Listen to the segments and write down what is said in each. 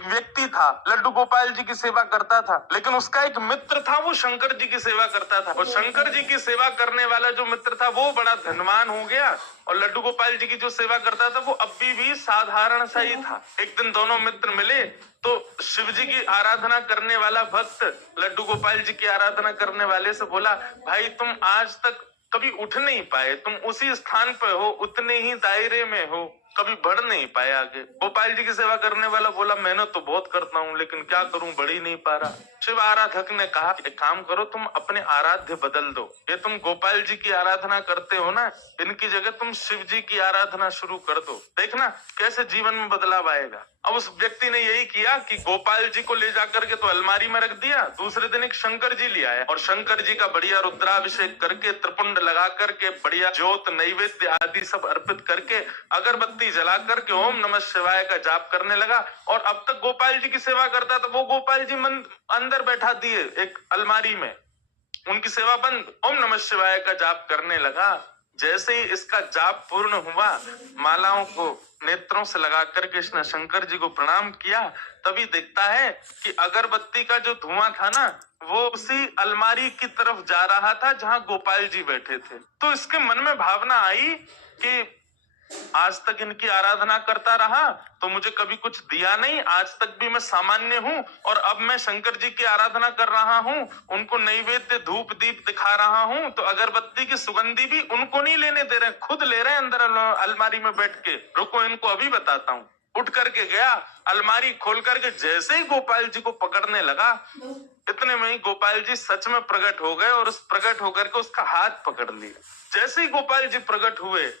एक व्यक्ति था, लड्डू गोपाल जी की सेवा करता था, लेकिन उसका एक मित्र था, वो शंकर जी की सेवा करता था। और शंकर जी की सेवा करने वाला जो मित्र था वो बड़ा धनवान हो गया, और लड्डू गोपाल जी की जो सेवा करता था वो अभी भी साधारण सा ही था। एक दिन दोनों मित्र मिले तो शिव जी की आराधना करने वाला भक्त लड्डू गोपाल जी की आराधना करने वाले से बोला, भाई तुम आज तक कभी उठ नहीं पाए, तुम उसी स्थान पे हो, उतने ही दायरे में हो, कभी बढ़ नहीं पाए आगे। गोपाल जी की सेवा करने वाला बोला, मेहनत तो बहुत करता हूँ लेकिन क्या करूं, बढ़ ही नहीं पा रहा। शिव आराधक ने कहा, एक काम करो, तुम अपने आराध्य बदल दो। ये तुम गोपाल जी की आराधना करते हो ना, इनकी जगह तुम शिव जी की आराधना शुरू कर दो, देखना कैसे जीवन में बदलाव आएगा। अब उस व्यक्ति ने यही किया कि गोपाल जी को ले जाकर के तो अलमारी में रख दिया, दूसरे दिन एक शंकर जी ले आया और शंकर जी का बढ़िया रुद्राभिषेक करके, त्रिपुंड लगा करके, बढ़िया ज्योत नैवेद्य आदि सब अर्पित करके, अगरबत्ती जला करके ओम नमः शिवाय का जाप करने लगा। और अब तक गोपाल जी की सेवा करता था, वो गोपाल जी अंदर बैठा दिए एक अलमारी में, उनकी सेवा बंद, ओम नमः शिवाय का जाप करने लगा। जैसे ही इसका जाप पूर्ण हुआ, मालाओं को नेत्रों से लगा करके इसने शंकर जी को प्रणाम किया, तभी देखता है कि अगरबत्ती का जो धुआं था ना, वो उसी अलमारी की तरफ जा रहा था जहां गोपाल जी बैठे थे। तो इसके मन में भावना आई कि आज तक इनकी आराधना करता रहा तो मुझे कभी कुछ दिया नहीं, आज तक भी मैं सामान्य हूँ, और अब मैं शंकर जी की आराधना कर रहा हूँ, उनको नैवेद्य धूप दीप दिखा रहा हूँ, तो अगरबत्ती की सुगंधी भी उनको नहीं लेने दे रहे, खुद ले रहे हैं अंदर अलमारी में बैठ के। रुको इनको अभी बताता हूँ। उठ करके गया, अलमारी खोल करके जैसे ही गोपाल जी को पकड़ने लगा, इतने में ही गोपाल जी सच में प्रकट हो गए और उस प्रकट होकर के उसका हाथ पकड़ लिया। जैसे ही गोपाल जी प्रकट हुए,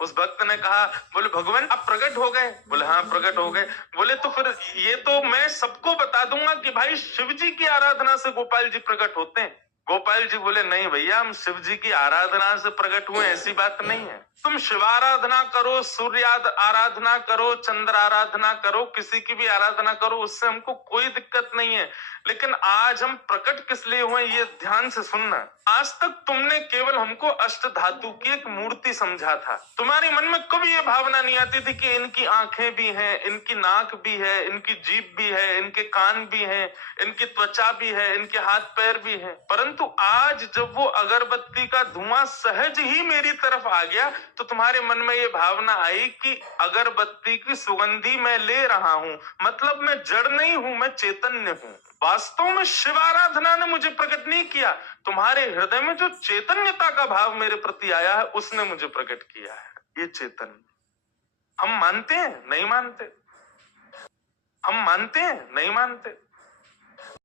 उस भक्त ने कहा, बोले भगवान आप प्रकट हो गए? बोले हाँ प्रकट हो गए। बोले तो फिर ये तो मैं सबको बता दूंगा कि भाई शिव जी की आराधना से गोपाल जी प्रकट होते हैं। गोपाल जी बोले, नहीं भैया, हम शिव जी की आराधना से प्रकट हुए, ऐसी बात नहीं है। तुम शिव आराधना करो, सूर्य आराधना करो, चंद्र आराधना करो, किसी की भी आराधना करो, उससे हमको कोई दिक्कत नहीं है, लेकिन आज हम प्रकट किस लिए हुए ये ध्यान से सुनना। आज तक तुमने केवल हमको अष्ट धातु की एक मूर्ति समझा था, तुम्हारे मन में कभी ये भावना नहीं आती थी कि इनकी आंखें भी हैं, इनकी नाक भी है, इनकी जीभ भी है, इनके कान भी हैं, इनकी त्वचा भी है, इनके हाथ पैर भी हैं। परंतु आज जब वो अगरबत्ती का धुआं सहज ही मेरी तरफ आ गया तो तुम्हारे मन में ये भावना आई कि अगरबत्ती की सुगंधी मैं ले रहा हूं, मतलब मैं जड़ नहीं हूं, मैं चैतन्य हूं। वास्तव में शिव आराधना ने मुझे प्रकट नहीं किया, तुम्हारे हृदय में जो चैतन्यता का भाव मेरे प्रति आया है उसने मुझे प्रकट किया है। ये चैतन्य हम मानते हैं, नहीं मानते? हम मानते हैं, नहीं मानते?